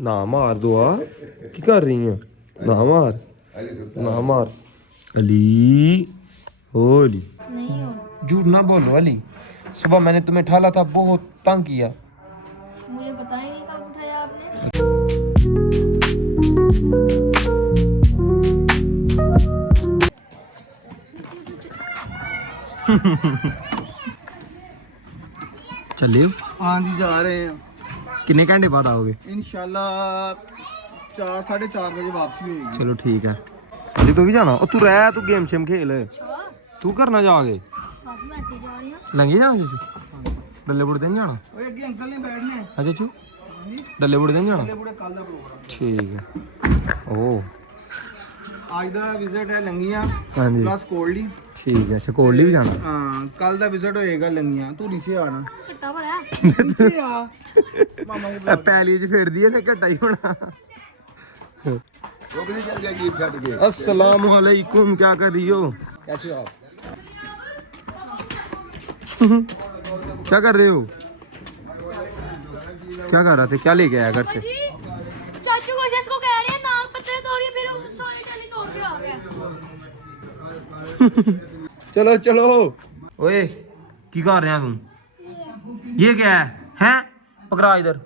ना मार दुआ की कर रही है ना मार अली ओ अली नहीं हो झूठ ना बोलो अली सुबह मैंने तुम्हें ठाला था बहुत तंग किया मुझे पता ही नहीं कब उठाया आपने चले हो हाँ जी जा रहे हैं कितने घंटे बाद आओगे इंशाल्लाह 4-4:30 बजे वापसी होगी। चलो ठीक है अली तू भी जाना और तू रह तू गेम शेम खेल तू करना जाके बस मैं ऐसे जा रही हूँ लंघी जाना चीचू डल्ले बुढ़ नहीं जाना ओए अगे अंकल ने बैठने हैं। अच्छा चू डल्ले बुढ़ नहीं जाना पूरे कल का प्रोग्राम ठीक है ओ आज ਦਾ ਵਿਜ਼ਿਟ ਹੈ ਲੰਗੀਆਂ ਹਾਂਜੀ ਪਲੱਸ ਕੋਲਡੀ ਠੀਕ ਹੈ ਅੱਛਾ ਕੋਲੀ ਵੀ ਜਾਣਾ ਹਾਂ ਕੱਲ ਦਾ ਵਿਜ਼ਿਟ ਹੋਏਗਾ ਲੰਗੀਆਂ ਤੂੰ ਨੀਚੇ ਆਣਾ कितना बड़ा है ਨੀਚੇ ਆ ਮਾਮਾ ਕੇ ਪੈਲੀ ਚ ਫੇੜਦੀ ਹੈ ਤੇ ਘਟਾ ਹੀ ਹੋਣਾ ਉਹ ਕਿੱਥੇ ਚੱਲ ਗਿਆ ਗੀਤ ਛੱਡ ਕੇ अस्सलाम वालेकुम क्या कर रही हो कैसे हो आप क्या कर रहे हो क्या कर रहे थे क्या लेके आया घर से जी चाचू को जिसको कह रहे हैं नाग पत्ते तोड़िए फिर वो सारी डाली तोड़ के आ गया चलो चलो ओए की कर रहे हैं तू ये क्या है पकड़ा इधर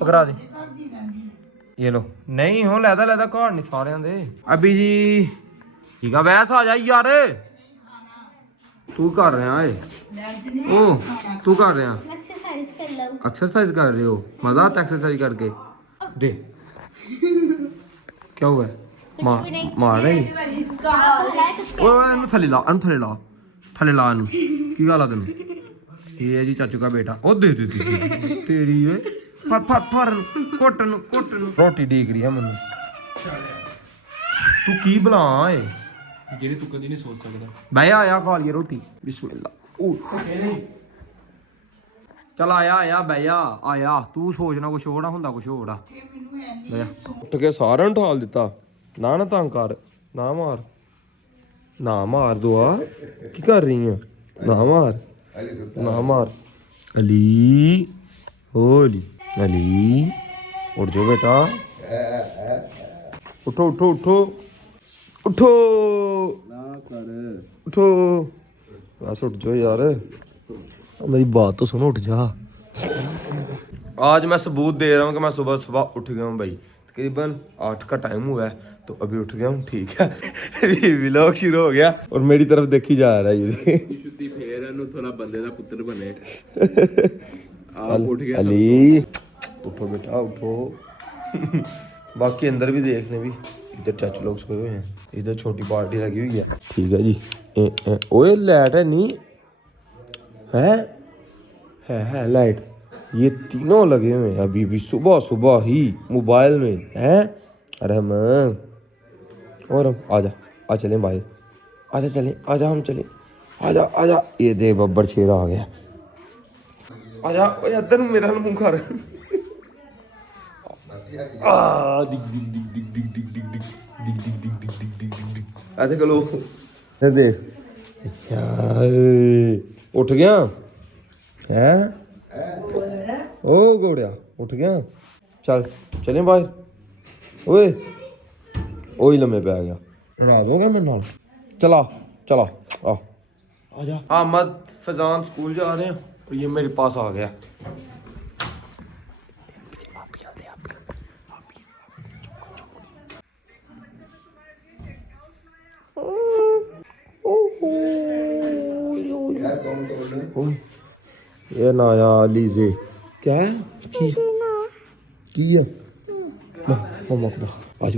पकड़ा दे ये लो नहीं हो लैदा लैदा घर नहीं सारे दे अभी जी ठीक है वैस आ जा यार तू कर रहे हैं ओ तू कर रहे हैं एक्सरसाइज कर लो एक्सरसाइज कर रहे हो मजा आता एक्सरसाइज करके दे क्या हुआ है? मार रही ओए ਇਹਨੂੰ ਥੱਲੇ ਲਾ ਥੱਲੇ ਲਾ ਇਹਨੂੰ ਕੀ ਗੱਲ ਆ ਤੈਨੂੰ ਇਹ ਹੈ ਜੀ ਚਾਚੂ ਦਾ ਬੇਟਾ ਉਹ ਦੇ ਤੇਰੀ ਓਏ ਫਰ ਘੁੱਟ ਨੂੰ ਰੋਟੀ ਡੀਕ ਰਹੀ ਹੈ ਮੈਨੂੰ ਤੂੰ ਕੀ ਬਣਾ ਏ ਜਿਹੜੇ ਤੂੰ ਕਦੀ ਨਹੀਂ ਸੋਚ ਸਕਦਾ ਬਈ ਆਇਆ ਖਾ ਲਈ ਰੋਟੀ ਬਿਸਮਿਲ੍ਲਾ चल आया भैया आया तू सोचना कुछ होड़ा हुंदा कुछ होड़ा उठ के सारे ढाल दिता ना तंग कर ना मार दुआ की कर रही है ना मार अली ओ अली उठ जाओ बेटा उठो बस उठ जाओ यार मेरी बात तो सुनो उठ जा आज मैं सबूत दे रहा हूँ कि मैं सुबह उठ गया हूँ भाई तकरीबन 8 का टाइम हुआ है तो अभी उठ गया हूँ ठीक है व्लॉग शुरू हो गया और मेरी तरफ देखी जा रहा है ये ਛੁੱਟੀ ਫੇਰ ਇਹਨੂੰ ਥੋੜਾ ਬੰਦੇ ਦਾ ਪੁੱਤਰ ਬਣੇ ਆਪ ਉੱਠ ਗਿਆ अली उठो बेटा उठो बाकी अंदर भी देखने भी इधर चाचू लोग सोए हुए हैं इधर छोटी पार्टी लगी हुई है ठीक है जी ओए लाइट है नहीं है लाइट ये तीनों लगे हुए हैं अभी भी सुबह ही मोबाइल में हैं अरे हम और हम आ चले भाई आजा हम चले आजा ये दे बब्बर शेर आ गया आजा ओए इधर मेरा मुंह कर ऐसे करो देख उठ गया है ओ गोड़िया उठ गया चले बाहर ओए ओ ही लम्बे पे आ गया रात हो गया मेरे नाल चला आजा अहमद फैजान स्कूल जा रहे हैं और ये मेरे पास आ गया ये नाया लीजे क्या है की है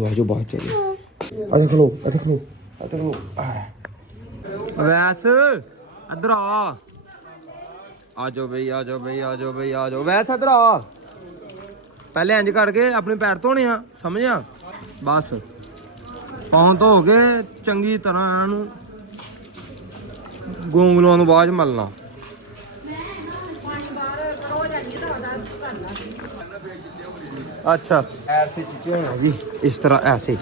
आजो बाहर चलिए आजा खलो वैस इधर आजो भाई वैस इधर आ पहले इंज करके अपने पैर धोने आ समझा बस पाँव धो के चंगी तरह इन्हों गोंगलों तो बाद मलना अच्छा ऐसे चीजें हैं जी इस तरह ऐसे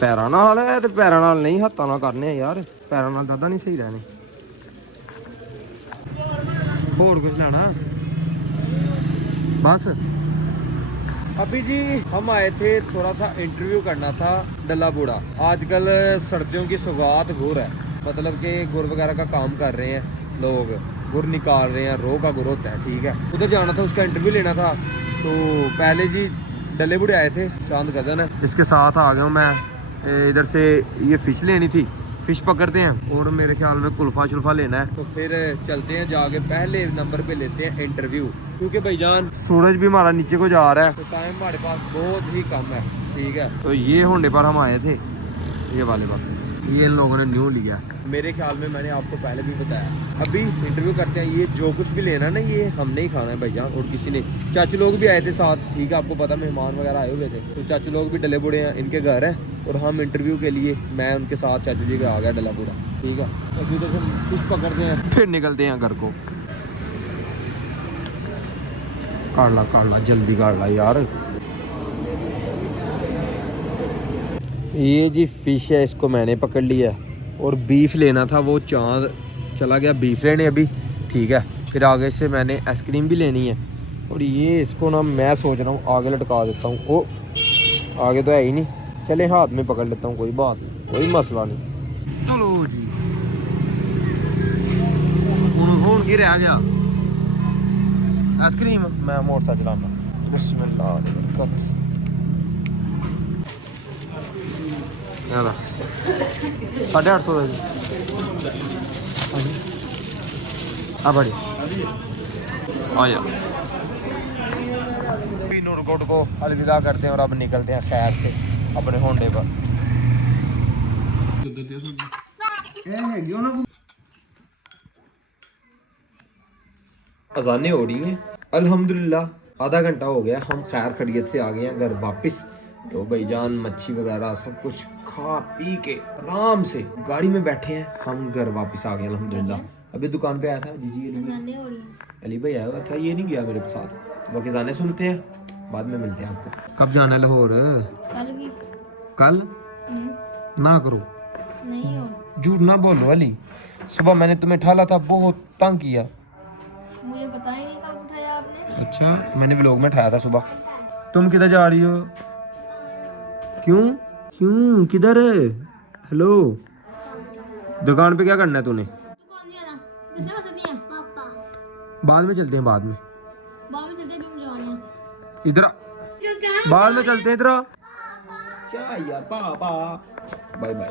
पैरों नाल है तो पैरों नाल नहीं हाथों नाल करने यार पैरों नाल दादा नहीं सही रहने और कुछ लाना बस। अभी जी हम आए थे थोड़ा सा इंटरव्यू करना था डला बूढ़ा। आजकल सर्दियों की सौगात गुर है, मतलब कि गुर वगैरह का काम कर रहे हैं लोग, गुर निकाल रहे हैं, रो का गुर होता है, ठीक है। उधर जाना था, उसका इंटरव्यू लेना था। तो पहले जी डले बूढ़े आए थे, चांद कज़न है, इसके साथ आ गया हूँ मैं। इधर से ये फ़िश लेनी थी, फ़िश पकड़ते हैं और मेरे ख्याल में कुल्फ़ा शुल्फ़ा लेना है। तो फिर चलते हैं, जाके पहले नंबर पे लेते हैं इंटरव्यू, क्योंकि भाईजान सूरज भी हमारा नीचे को जा रहा है, तो टाइम हमारे पास बहुत ही कम है, ठीक है। तो ये होंडे पर हम आए थे, ये वाले पर, ये इन लोगों ने न्यू लिया। मेरे ख्याल में मैंने आपको पहले भी बताया। अभी इंटरव्यू करते हैं। ये जो कुछ भी लेना ना, ये हमने ही खाना है भाईजान, और किसी ने। चाचू लोग भी आए थे साथ, ठीक है, आपको पता मेहमान वगैरह आए हुए थे। तो चाचू लोग भी डले बूढ़े हैं, इनके घर हैं, और हम इंटरव्यू के लिए मैं उनके साथ चाचू जी का आ गया डला बूढ़ा, ठीक है। अभी तो हम फिश पकड़ते हैं, फिर निकलते हैं घर को। काट ला जल्दी काट ला यार। ये जी फिश है, इसको मैंने पकड़ लिया है। और बीफ लेना था, वो चांद चला गया बीफ लेने अभी, ठीक है। फिर आगे से मैंने आइसक्रीम भी लेनी है। और ये इसको ना मैं सोच रहा हूँ आगे लटका देता हूँ। ओ आगे तो है ही नहीं, चले हाथ में पकड़ लेता हूँ, कोई बात नहीं, कोई मसला नहीं। चलो जी, हूँ की रह गया आइसक्रीम, मैं मोटरसाइकिल चलाना। बिस्मिल्लाह 850 बड़ी आया। नूरकोट को अलविदा करते हैं और अब निकलते हैं खैर से अपने होंडे पर। अजानें हो रही हैं अल्हम्दुलिल्लाह। आधा घंटा हो गया, हम खैर खड़ियत से आ गए हैं घर वापस। तो भाईजान मच्छी वगैरह सब कुछ खा पी के आराम से गाड़ी में बैठे हैं, हम घर वापस आ गए अल्हम्दुलिल्लाह। अभी दुकान पे आया था जीजी अली भाई आया हुआ था, ये नहीं गया मेरे साथ। तो बाकी जाने सुनते हैं, बाद में मिलते हैं आपको। कब जाना है लाहौर? कल ना करो, नहीं हो, झूठ ना बोलो अली। सुबह मैंने तुम्हें ठाला था, बहुत तंग किया। मुझे पता ही नहीं कब उठाया आपने। अच्छा, मैंने व्लॉग में उठाया था सुबह। तुम किधर जा रही हो? क्यों किधर है? हेलो, दुकान पे क्या करना है तूने? दुकान नहीं आना, किसने मत दिया? पापा। बाद में चलते हैं, बाद में चलते क्यों जाना है? इधर बाद में चलते हैं, इधर क्या यार पापा। Bye bye.